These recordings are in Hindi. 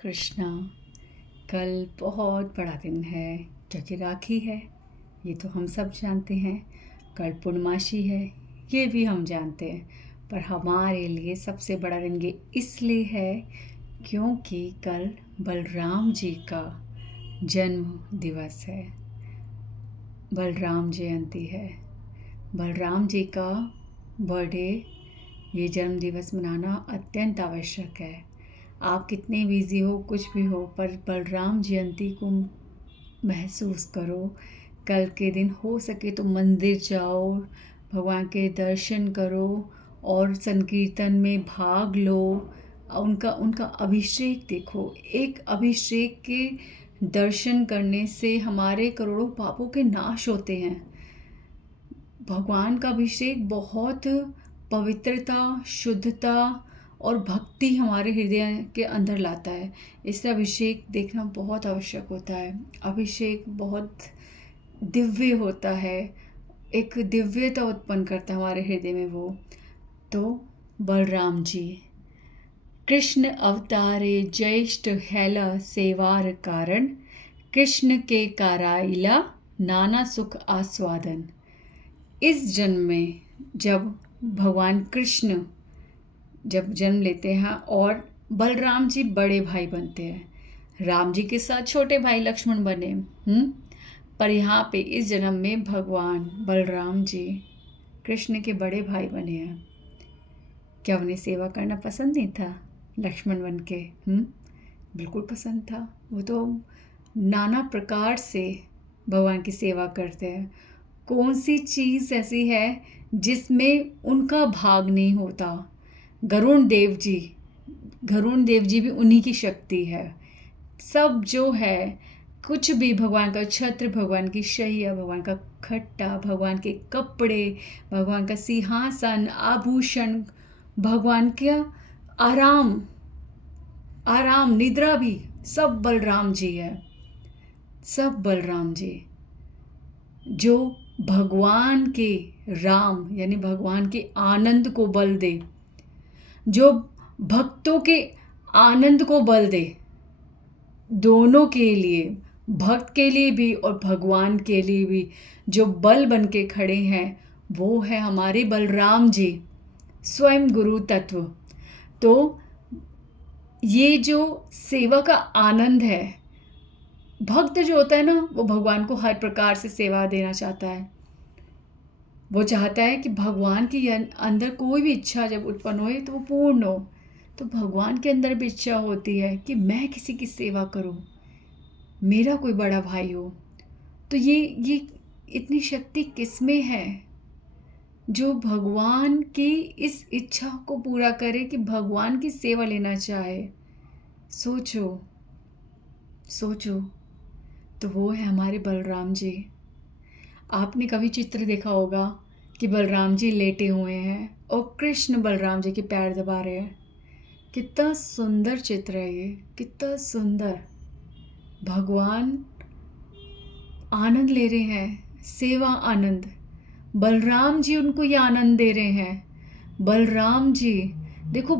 कृष्णा। कल बहुत बड़ा दिन है क्योंकि राखी है, ये तो हम सब जानते हैं। कल पूर्णमासी है, ये भी हम जानते हैं। पर हमारे लिए सबसे बड़ा दिन ये इसलिए है क्योंकि कल बलराम जी का जन्म दिवस है, बलराम जयंती है। बलराम जी का बर्थडे, ये जन्म दिवस मनाना अत्यंत आवश्यक है। आप कितने बिजी हो, कुछ भी हो, पर बलराम जयंती को महसूस करो। कल के दिन हो सके तो मंदिर जाओ, भगवान के दर्शन करो और संकीर्तन में भाग लो। उनका उनका अभिषेक देखो। एक अभिषेक के दर्शन करने से हमारे करोड़ों पापों के नाश होते हैं। भगवान का अभिषेक बहुत पवित्रता, शुद्धता और भक्ति हमारे हृदय के अंदर लाता है। इसलिए अभिषेक देखना बहुत आवश्यक होता है। अभिषेक बहुत दिव्य होता है, एक दिव्यता उत्पन्न करता है हमारे हृदय में वो। तो बलराम जी कृष्ण अवतारे ज्येष्ठ हैला सेवार कारण, कृष्ण के काराइला नाना सुख आस्वादन। इस जन्म में जब भगवान कृष्ण जब जन्म लेते हैं और बलराम जी बड़े भाई बनते हैं, राम जी के साथ छोटे भाई लक्ष्मण बने। पर यहाँ पे इस जन्म में भगवान बलराम जी कृष्ण के बड़े भाई बने हैं। क्या उन्हें सेवा करना पसंद नहीं था लक्ष्मण बन के? बिल्कुल पसंद था। वो तो नाना प्रकार से भगवान की सेवा करते हैं। कौन सी चीज़ ऐसी है जिसमें उनका भाग नहीं होता? गरुण देव जी भी उन्हीं की शक्ति है। सब जो है, कुछ भी भगवान का छत्र, भगवान की शैया, भगवान का खट्टा, भगवान के कपड़े, भगवान का सिंहासन, आभूषण, भगवान का आराम निद्रा भी सब बलराम जी है। सब बलराम जी जो भगवान के राम यानी भगवान के आनंद को बल दे, जो भक्तों के आनंद को बल दे, दोनों के लिए, भक्त के लिए भी और भगवान के लिए भी जो बल बन के खड़े हैं, वो है हमारे बलराम जी, स्वयं गुरु तत्व। तो ये जो सेवा का आनंद है, भक्त जो होता है ना, वो भगवान को हर प्रकार से सेवा देना चाहता है। वो चाहता है कि भगवान के अंदर कोई भी इच्छा जब उत्पन्न होए तो वो पूर्ण हो। तो भगवान के अंदर भी इच्छा होती है कि मैं किसी की सेवा करूं, मेरा कोई बड़ा भाई हो। तो ये इतनी शक्ति किसमें है जो भगवान की इस इच्छा को पूरा करे कि भगवान की सेवा लेना चाहे? सोचो सोचो। तो वो है हमारे बलराम जी। आपने कभी चित्र देखा होगा कि बलराम जी लेटे हुए हैं और कृष्ण बलराम जी के पैर दबा रहे हैं। कितना सुंदर चित्र है ये, कितना सुंदर। भगवान आनंद ले रहे हैं, सेवा आनंद। बलराम जी उनको ये आनंद दे रहे हैं। बलराम जी देखो,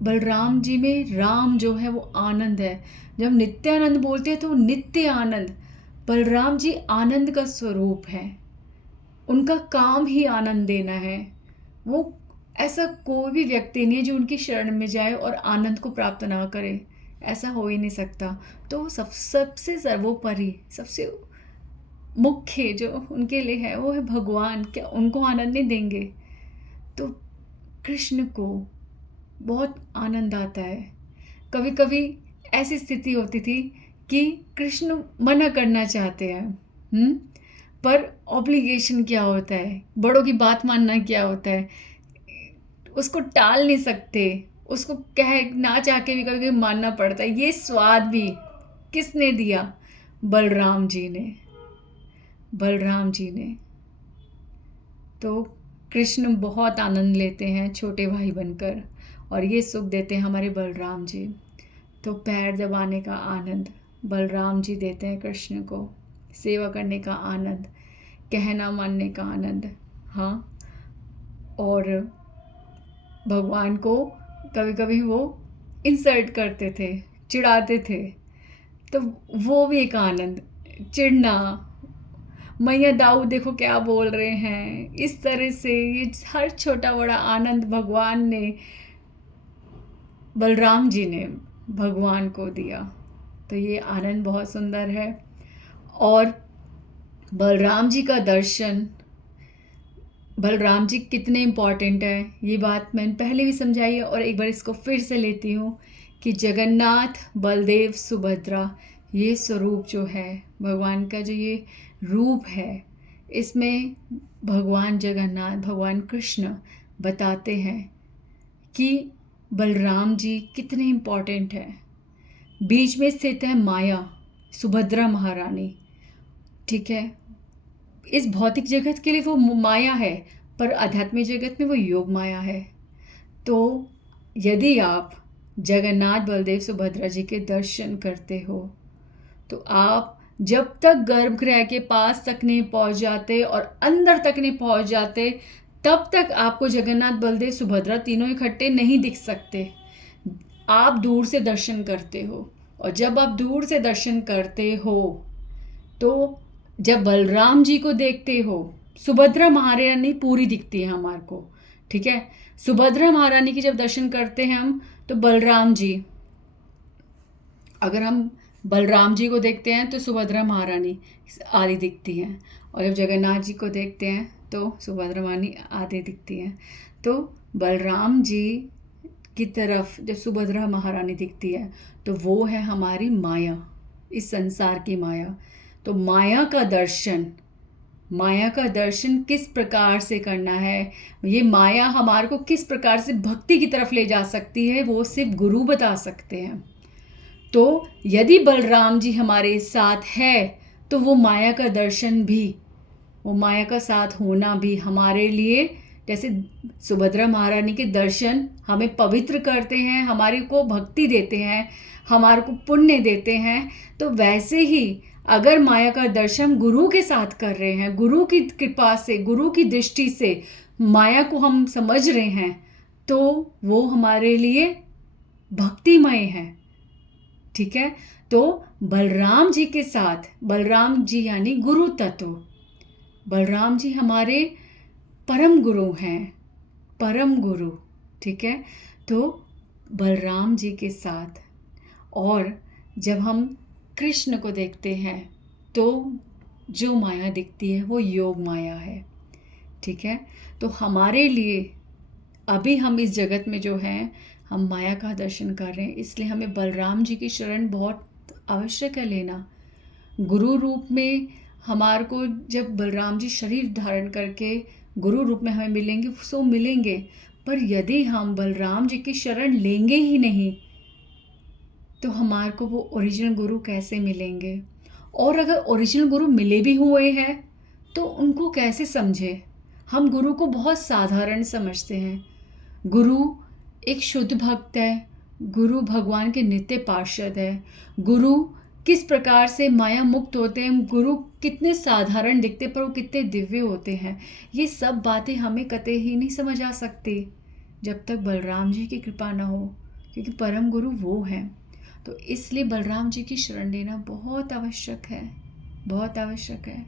बलराम जी में राम जो है वो आनंद है। जब नित्यानंद बोलते हैं तो नित्य आनंद। बलराम जी आनंद का स्वरूप है। उनका काम ही आनंद देना है। वो ऐसा कोई भी व्यक्ति नहीं है जो उनकी शरण में जाए और आनंद को प्राप्त ना करे। ऐसा हो ही नहीं सकता। तो सबसे सर्वोपरि, सबसे मुख्य जो उनके लिए है वो है भगवान। क्या उनको आनंद नहीं देंगे? तो कृष्ण को बहुत आनंद आता है। कभी कभी ऐसी स्थिति होती थी कि कृष्ण मना करना चाहते हैं, पर ऑब्लिगेशन क्या होता है, बड़ों की बात मानना क्या होता है, उसको टाल नहीं सकते। उसको कह ना चाह के भी कभी कभी मानना पड़ता है। ये स्वाद भी किसने दिया? बलराम जी ने। बलराम जी ने। तो कृष्ण बहुत आनंद लेते हैं छोटे भाई बनकर, और ये सुख देते हैं हमारे बलराम जी। तो पैर दबाने का आनंद बलराम जी देते हैं कृष्ण को, सेवा करने का आनंद, कहना मानने का आनंद। हाँ, और भगवान को कभी कभी वो इंसल्ट करते थे, चिढ़ाते थे। तो वो भी एक आनंद, चिढ़ना, मैया दाऊ देखो क्या बोल रहे हैं, इस तरह से ये हर छोटा बड़ा आनंद भगवान ने, बलराम जी ने भगवान को दिया। तो ये आनंद बहुत सुंदर है। और बलराम जी का दर्शन, बलराम जी कितने इम्पॉर्टेंट है, ये बात मैंने पहले भी समझाई है और एक बार इसको फिर से लेती हूँ कि जगन्नाथ, बलदेव, सुभद्रा, ये स्वरूप जो है भगवान का, जो ये रूप है, इसमें भगवान जगन्नाथ, भगवान कृष्ण बताते हैं कि बलराम जी कितने इम्पॉर्टेंट हैं। बीच में स्थित है माया, सुभद्रा महारानी, ठीक है। इस भौतिक जगत के लिए वो माया है, पर आध्यात्मिक जगत में वो योग माया है। तो यदि आप जगन्नाथ, बलदेव, सुभद्रा जी के दर्शन करते हो तो आप जब तक गर्भगृह के पास तक नहीं पहुंच जाते और अंदर तक नहीं पहुंच जाते, तब तक आपको जगन्नाथ, बलदेव, सुभद्रा तीनों इकट्ठे नहीं दिख सकते। आप दूर से दर्शन करते हो, और जब आप दूर से दर्शन करते हो तो जब बलराम जी को देखते हो, सुभद्रा महारानी पूरी दिखती है हमारे को, ठीक है। सुभद्रा महारानी की जब दर्शन करते हैं हम, तो बलराम जी, अगर हम बलराम जी को देखते हैं तो सुभद्रा महारानी आदि दिखती हैं, और जब जगन्नाथ जी को देखते हैं तो सुभद्रा महारानी आदि दिखती हैं। तो बलराम जी की तरफ जब सुभद्रा महारानी दिखती है तो वो है हमारी माया, इस संसार की माया। तो माया का दर्शन किस प्रकार से करना है, ये माया हमारे को किस प्रकार से भक्ति की तरफ ले जा सकती है, वो सिर्फ गुरु बता सकते हैं। तो यदि बलराम जी हमारे साथ है तो वो माया का दर्शन भी, वो माया का साथ होना भी हमारे लिए, जैसे सुभद्रा महारानी के दर्शन हमें पवित्र करते हैं, हमारे को भक्ति देते हैं, हमारे को पुण्य देते हैं, तो वैसे ही अगर माया का दर्शन गुरु के साथ कर रहे हैं, गुरु की कृपा से, गुरु की दृष्टि से माया को हम समझ रहे हैं, तो वो हमारे लिए भक्तिमय है, ठीक है। तो बलराम जी के साथ, बलराम जी यानी गुरु तत्व, बलराम जी हमारे परम गुरु हैं, परम गुरु, ठीक है। तो बलराम जी के साथ, और जब हम कृष्ण को देखते हैं तो जो माया दिखती है वो योग माया है, ठीक है। तो हमारे लिए अभी हम इस जगत में जो हैं, हम माया का दर्शन कर रहे हैं, इसलिए हमें बलराम जी की शरण बहुत आवश्यक है लेना। गुरु रूप में हमारे को जब बलराम जी शरीर धारण करके गुरु रूप में हमें मिलेंगे, सो मिलेंगे, पर यदि हम बलराम जी की शरण लेंगे ही नहीं तो हमारे को वो ओरिजिनल गुरु कैसे मिलेंगे। और अगर ओरिजिनल गुरु मिले भी हुए हैं तो उनको कैसे समझे। हम गुरु को बहुत साधारण समझते हैं। गुरु एक शुद्ध भक्त है, गुरु भगवान के नित्य पार्षद है, गुरु किस प्रकार से माया मुक्त होते हैं, गुरु कितने साधारण दिखते पर वो कितने दिव्य होते हैं, ये सब बातें हमें कतई ही नहीं समझ आ सकती जब तक बलराम जी की कृपा ना हो, क्योंकि परम गुरु वो हैं। तो इसलिए बलराम जी की शरण लेना बहुत आवश्यक है, बहुत आवश्यक है।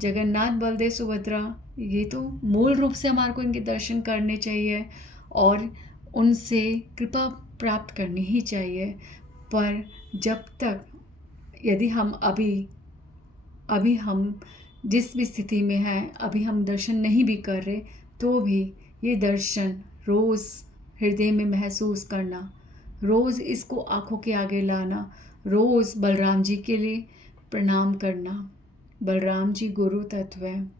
जगन्नाथ, बलदेव, सुभद्रा, ये तो मूल रूप से हमारे को इनके दर्शन करने चाहिए और उनसे कृपा प्राप्त करनी ही चाहिए। पर जब तक, यदि हम अभी हम जिस भी स्थिति में हैं, अभी हम दर्शन नहीं भी कर रहे, तो भी ये दर्शन रोज़ हृदय में महसूस करना, रोज़ इसको आँखों के आगे लाना, रोज़ बलराम जी के लिए प्रणाम करना। बलराम जी गुरु तत्व हैं।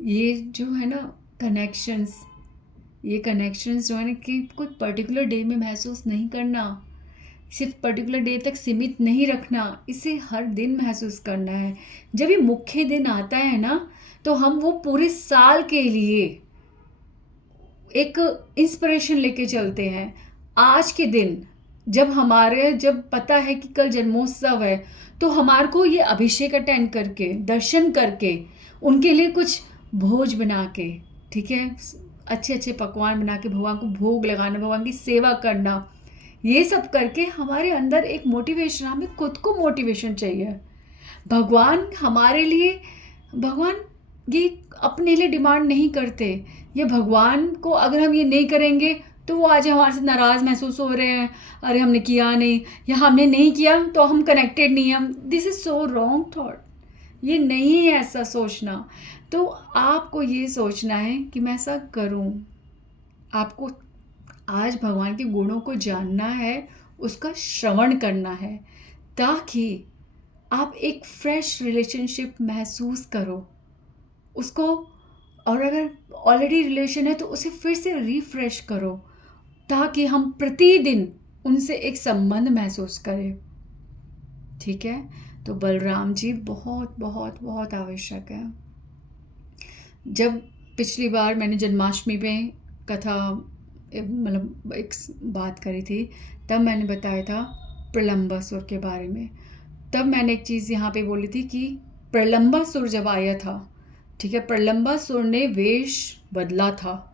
ये जो है ना कनेक्शंस, ये कनेक्शंस जो है ना कि कोई पर्टिकुलर डे में महसूस नहीं करना, सिर्फ पर्टिकुलर डे तक सीमित नहीं रखना, इसे हर दिन महसूस करना है। जब ये मुख्य दिन आता है ना, तो हम वो पूरे साल के लिए एक इंस्पिरेशन लेके चलते हैं। आज के दिन जब पता है कि कल जन्मोत्सव है, तो हमारे को ये अभिषेक अटेंड करके, दर्शन करके, उनके लिए कुछ भोज बना के, ठीक है, अच्छे अच्छे पकवान बना के भगवान को भोग लगाना, भगवान की सेवा करना, ये सब करके हमारे अंदर एक मोटिवेशन, हमें खुद को मोटिवेशन चाहिए। भगवान हमारे लिए, भगवान ये अपने लिए डिमांड नहीं करते। ये भगवान को अगर हम ये नहीं करेंगे तो वो आज हमारे से नाराज़ महसूस हो रहे हैं, अरे हमने किया नहीं, या हमने नहीं किया तो हम कनेक्टेड नहीं हैं। This is so wrong thought. ये नहीं है ऐसा सोचना। तो आपको ये सोचना है कि मैं ऐसा करूं। आपको आज भगवान के गुणों को जानना है, उसका श्रवण करना है, ताकि आप एक फ्रेश रिलेशनशिप महसूस करो उसको। और अगर ऑलरेडी रिलेशन है तो उसे फिर से रिफ्रेश करो, ताकि हम प्रतिदिन उनसे एक संबंध महसूस करें। ठीक है, तो बलराम जी बहुत बहुत बहुत आवश्यक है। जब पिछली बार मैंने जन्माष्टमी पे कथा मतलब एक बात करी थी, तब मैंने बताया था प्रलंबासुर के बारे में। तब मैंने एक चीज़ यहाँ पे बोली थी कि प्रलंबासुर जब आया था, ठीक है, प्रलंबासुर ने वेश बदला था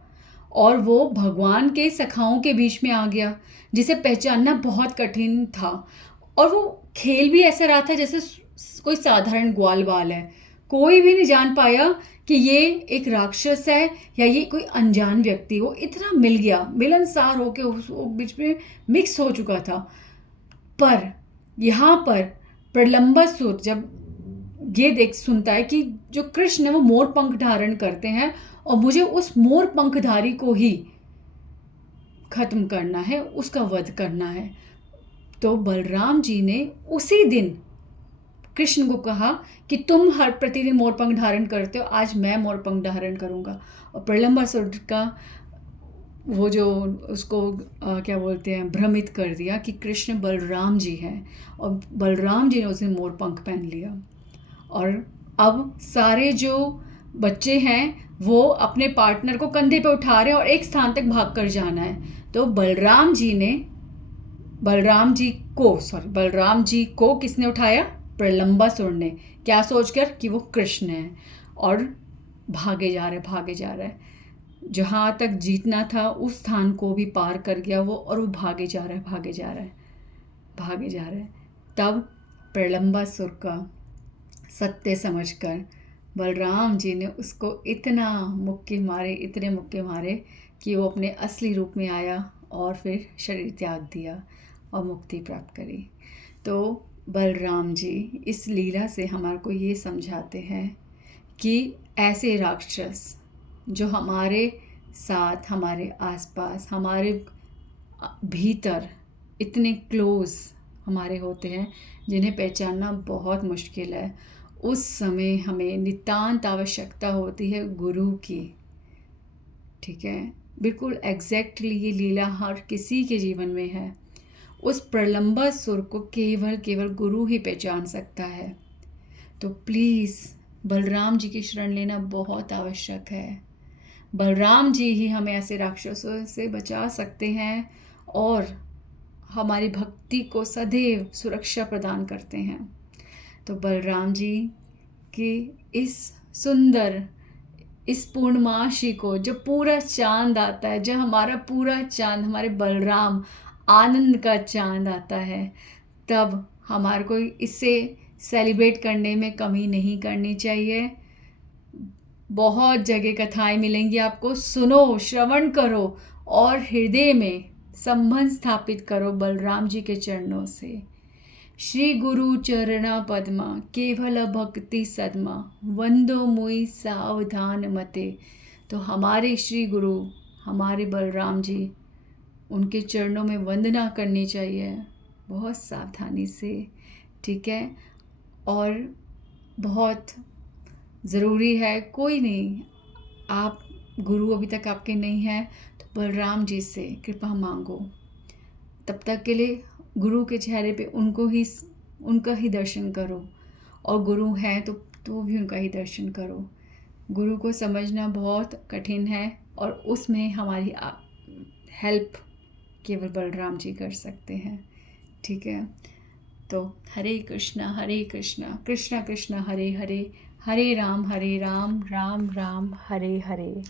और वो भगवान के सखाओं के बीच में आ गया, जिसे पहचानना बहुत कठिन था। और वो खेल भी ऐसा रहा था जैसे कोई साधारण ग्वाल बाल है। कोई भी नहीं जान पाया कि ये एक राक्षस है या ये कोई अनजान व्यक्ति। वो इतना मिल गया, मिलनसार होके उस बीच में मिक्स हो चुका था। पर यहाँ पर प्रलंबासुर जब ये देख सुनता है कि जो कृष्ण है वो मोर पंख धारण करते हैं और मुझे उस मोर पंखधारी को ही खत्म करना है, उसका वध करना है, तो बलराम जी ने उसी दिन कृष्ण को कहा कि तुम हर प्रतिदिन मोर पंख धारण करते हो, आज मैं मोर पंख धारण करूंगा। और प्रलंबासुर का वो जो उसको क्या बोलते हैं, भ्रमित कर दिया कि कृष्ण बलराम जी हैं, और बलराम जी ने उसे मोर पंख पहन लिया। और अब सारे जो बच्चे हैं वो अपने पार्टनर को कंधे पे उठा रहे हैं और एक स्थान तक भाग कर जाना है। तो बलराम जी को किसने उठाया? प्रलंबासुर ने। क्या सोचकर? कि वो कृष्ण है। और भागे जा रहे जहाँ तक जीतना था उस स्थान को भी पार कर गया वो, और वो भागे जा रहा है। तब प्रलंबासुर का सत्य समझकर बलराम जी ने उसको इतने मुक्के मारे कि वो अपने असली रूप में आया और फिर शरीर त्याग दिया और मुक्ति प्राप्त करी। तो बलराम जी इस लीला से हमारे को ये समझाते हैं कि ऐसे राक्षस जो हमारे साथ, हमारे आसपास, हमारे भीतर इतने क्लोज हमारे होते हैं, जिन्हें पहचानना बहुत मुश्किल है, उस समय हमें नितांत आवश्यकता होती है गुरु की। ठीक है, बिल्कुल एग्जैक्टली ये लीला हर किसी के जीवन में है। उस प्रलंबासुर को केवल गुरु ही पहचान सकता है। तो प्लीज़ बलराम जी की शरण लेना बहुत आवश्यक है। बलराम जी ही हमें ऐसे राक्षसों से बचा सकते हैं और हमारी भक्ति को सदैव सुरक्षा प्रदान करते हैं। तो बलराम जी की इस पूर्णमासी को, जब पूरा चांद आता है, जब हमारा पूरा चांद, हमारे बलराम आनंद का चांद आता है, तब हमारे को इसे सेलिब्रेट करने में कमी नहीं करनी चाहिए। बहुत जगह कथाएं मिलेंगी आपको, सुनो, श्रवण करो और हृदय में संबंध स्थापित करो बलराम जी के चरणों से। श्री गुरु चरणा पद्मा केवल भक्ति सदमा वंदो मुई सावधान मते। तो हमारे श्री गुरु, हमारे बलराम जी, उनके चरणों में वंदना करनी चाहिए बहुत सावधानी से। ठीक है, और बहुत ज़रूरी है, कोई नहीं, आप गुरु अभी तक आपके नहीं हैं तो बलराम जी से कृपा मांगो। तब तक के लिए गुरु के चेहरे पे उनका ही दर्शन करो, और गुरु है तो भी उनका ही दर्शन करो। गुरु को समझना बहुत कठिन है और उसमें हमारी हेल्प केवल बलराम जी कर सकते हैं। ठीक है, तो हरे कृष्णा कृष्णा कृष्णा हरे हरे, हरे राम राम राम हरे हरे।